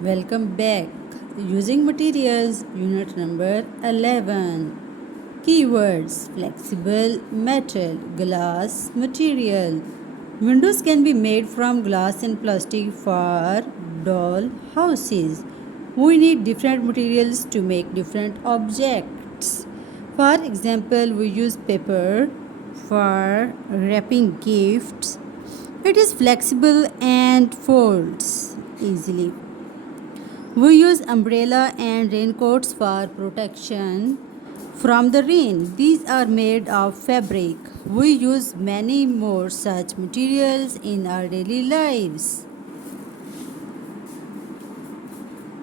Welcome back. Using materials, unit number 11. Keywords: flexible, metal, glass, material. Windows can be made from glass and plastic for doll houses. We need different materials to make different objects. For example, we use paper for wrapping gifts. It is flexible and folds easily. We use umbrella and raincoats for protection from the rain. These are made of fabric. We use many more such materials in our daily lives.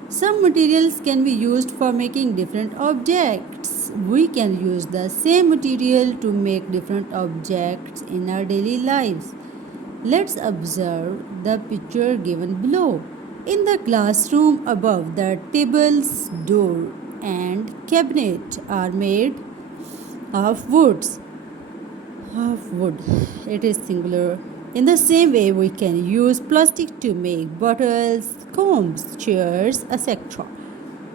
Some materials can be used for making different objects. We can use the same material to make different objects in our daily lives. Let's observe the picture given below. In the classroom above, the tables, door, and cabinet are made of woods. Of wood. It is singular. In the same way, we can use plastic to make bottles, combs, chairs, etc.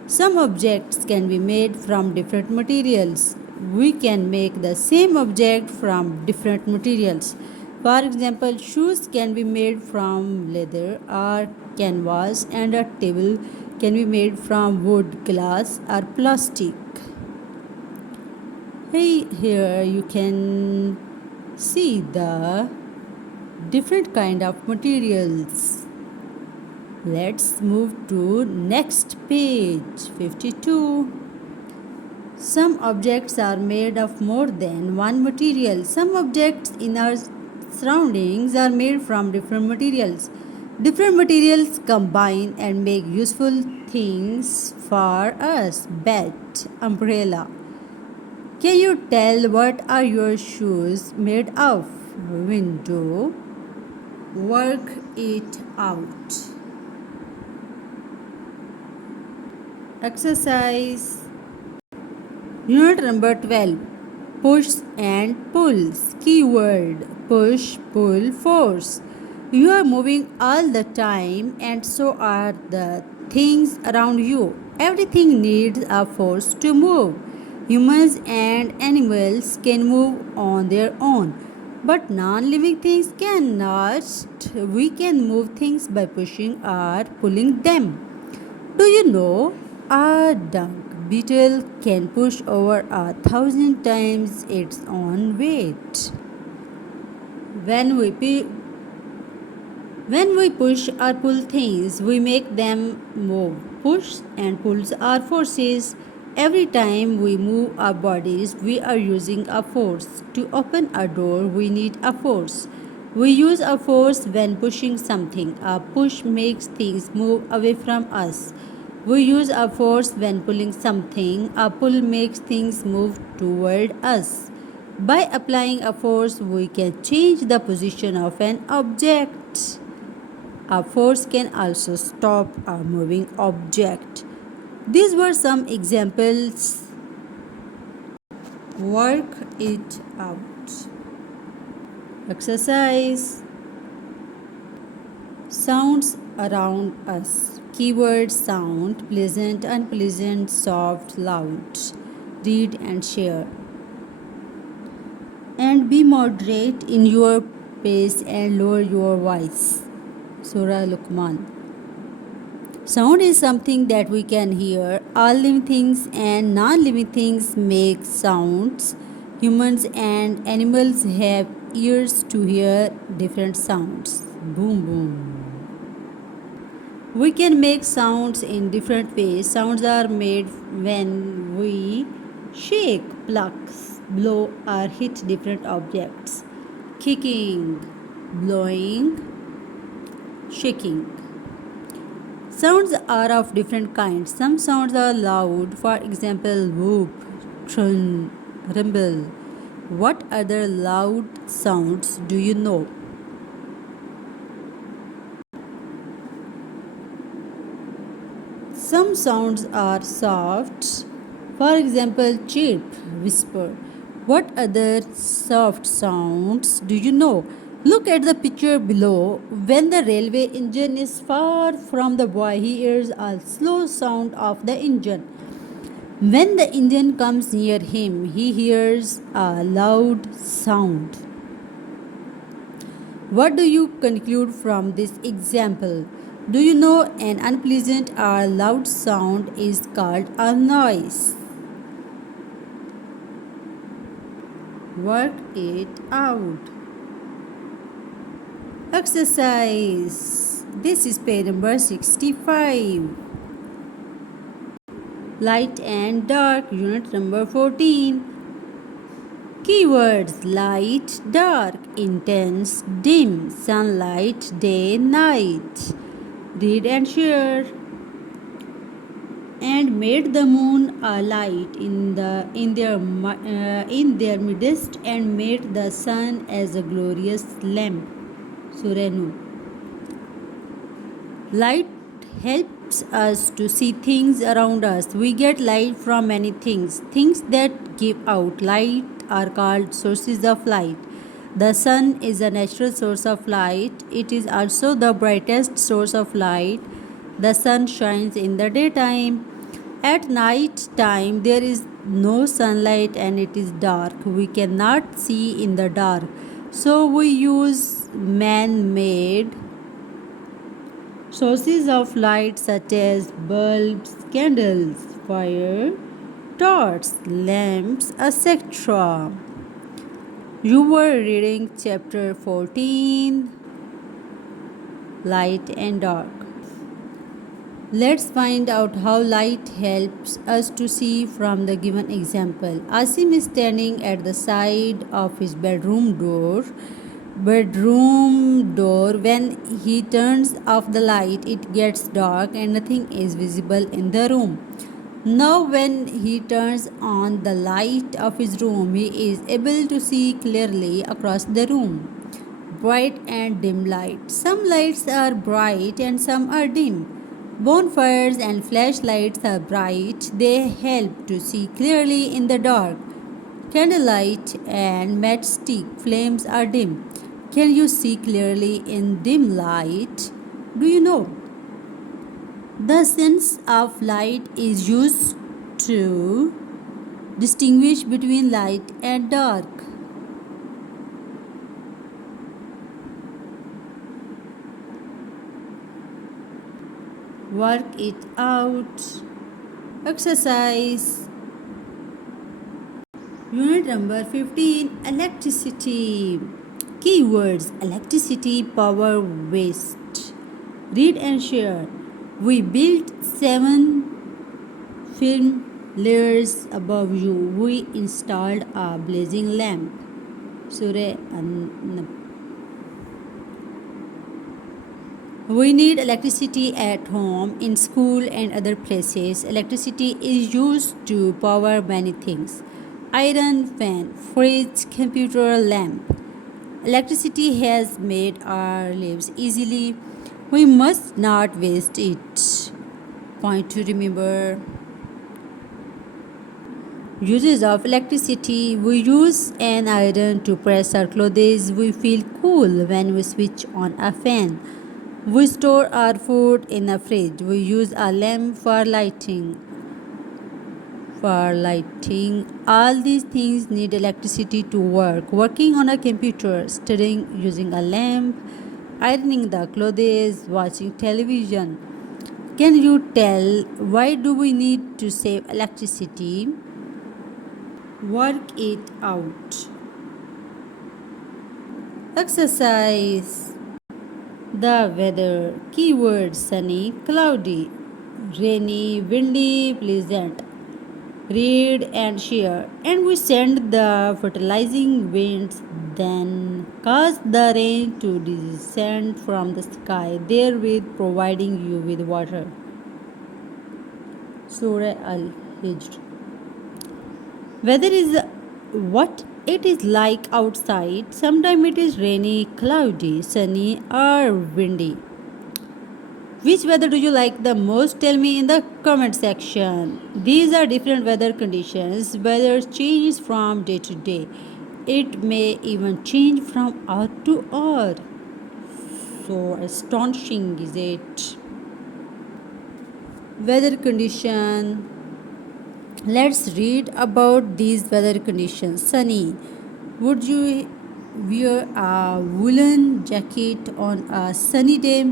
Some objects can be made from different materials. We can make the same object from different materials. For example, shoes can be made from leather or canvas, and a table can be made from wood, glass, or plastic. Here you can see the different kind of materials. Let's move to next page 52. Some objects are made of more than one material. Some objects in our surroundings are made from different materials. Different materials combine and make useful things for us. Bat, umbrella. Can you tell what are your shoes made of? Window. Work it out. Exercise. Unit number 12. Push and pulls. Keyword: push, pull, force. You are moving all the time, and so are the things around you. Everything needs a force to move. Humans and animals can move on their own, but non-living things cannot. We can move things by pushing or pulling them. Do you know a dung beetle can push over 1,000 times its own weight? When we push or pull things, we make them move. Push and pulls are forces. Every time we move our bodies, we are using a force. To open a door, we need a force. We use a force when pushing something. A push makes things move away from us. We use a force when pulling something. A pull makes things move toward us. By applying a force, we can change the position of an object. A force can also stop a moving object. These were some examples. Work it out. Exercise. Sounds around us. Keyword: sound, pleasant, unpleasant, soft, loud. Read and share. And be moderate in your pace and lower your voice. Surah Luqman. Sound is something that we can hear. All living things and non-living things make sounds. Humans and animals have ears to hear different sounds. Boom, boom. We can make sounds in different ways. Sounds are made when we shake, pluck, blow, or hit different objects. Kicking, blowing, shaking. Sounds are of different kinds. Some sounds are loud, for example, whoop, tron, rumble. What other loud sounds do you know? Some sounds are soft, for example, chirp, whisper. What other soft sounds do you know? Look at the picture below. When the railway engine is far from the boy, he hears a slow sound of the engine. When the engine comes near him, he hears a loud sound. What do you conclude from this example? Do you know an unpleasant or loud sound is called a noise? Work it out. Exercise. This is page number 65. Light and dark, unit number 14. Keywords: light, dark, intense, dim, sunlight, day, night. Read and share. And made the moon a light in their midst, and made the sun as a glorious lamp. Surah Nur. Light helps us to see things around us. We get light from many things. Things that give out light are called sources of light. The sun is a natural source of light. It is also the brightest source of light. The sun shines in the daytime. At night time there is no sunlight and it is dark. We cannot see in the dark. So we use man-made sources of light such as bulbs, candles, fire, torches, lamps, etc. You were reading chapter 14, Light and Dark. Let's find out how light helps us to see from the given example. Asim is standing at the side of his bedroom door. When he turns off the light, it gets dark and nothing is visible in the room. Now when he turns on the light of his room, he is able to see clearly across the room. Bright and dim light. Some lights are bright and some are dim. Bonfires and flashlights are bright. They help to see clearly in the dark. Candlelight and matchstick flames are dim. Can you see clearly in dim light? Do you know? The sense of light is used to distinguish between light and dark. Work it out. Exercise. Unit number 15, electricity. Keywords: electricity, power, waste. Read and share. We built 7 film layers above you. We installed a blazing lamp. Surah An. We need electricity at home, in school, and other places. Electricity is used to power many things: iron, fan, fridge, computer, lamp. Electricity has made our lives easily. We must not waste it. Point to remember. Uses of electricity: we use an iron to press our clothes. We feel cool when we switch on a fan. We store our food in a fridge. We use a lamp for lighting. All these things need electricity to work. Working on a computer, studying using a lamp, ironing the clothes, watching television. Can you tell why do we need to save electricity? Work it out. Exercise. The weather. Keyword: sunny, cloudy, rainy, windy, pleasant. Read and share. And we send the fertilizing winds, then cause the rain to descend from the sky, therewith providing you with water. Surah Al-Hijr. Weather is what it is like outside. Sometimes it is rainy, cloudy, sunny, or windy. Which weather do you like the most? Tell me in the comment section. These are different weather conditions. Weather changes from day to day. It may even change from hour to hour. So astonishing is it? Weather condition. Let's read about these weather conditions. Sunny. Would you wear a woolen jacket on a sunny day?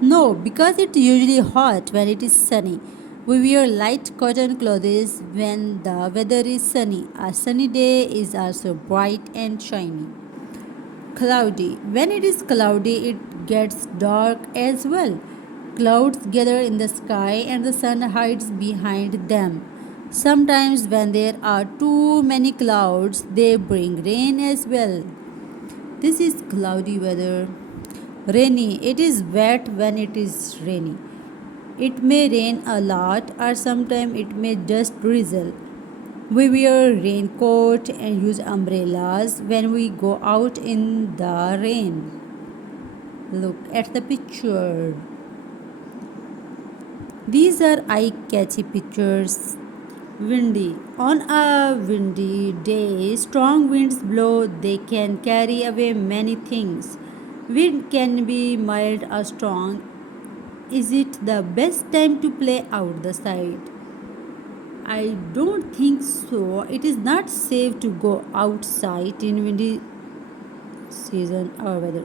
No, because it's usually hot when it is sunny. We wear light cotton clothes when the weather is sunny. A sunny day is also bright and shiny. Cloudy. When it is cloudy, it gets dark as well. Clouds gather in the sky and the sun hides behind them. Sometimes, when there are too many clouds, they bring rain as well. This is cloudy weather. Rainy. It is wet when it is rainy. It may rain a lot or sometimes it may just drizzle. We wear raincoat and use umbrellas when we go out in the rain. Look at the picture. These are eye-catchy pictures. Windy. On a windy day, strong winds blow. They can carry away many things. Wind can be mild or strong. Is it the best time to play out the side? I don't think so. It is not safe to go outside in windy season or weather.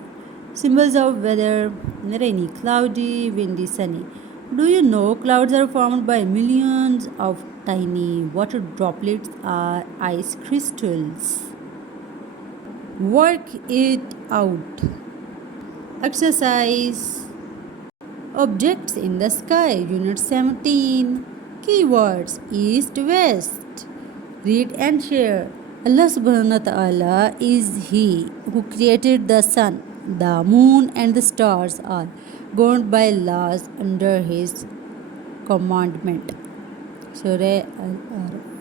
Symbols of weather: rainy, cloudy, windy, sunny. Do you know clouds are formed by millions of tiny water droplets or ice crystals? Work it out. Exercise. Objects in the sky. Unit 17. Keywords: East, West. Read and share. Allah subhanahu wa ta'ala is He who created the sun, the moon, and the stars are governed by laws under His commandment. Surah Al-Araf.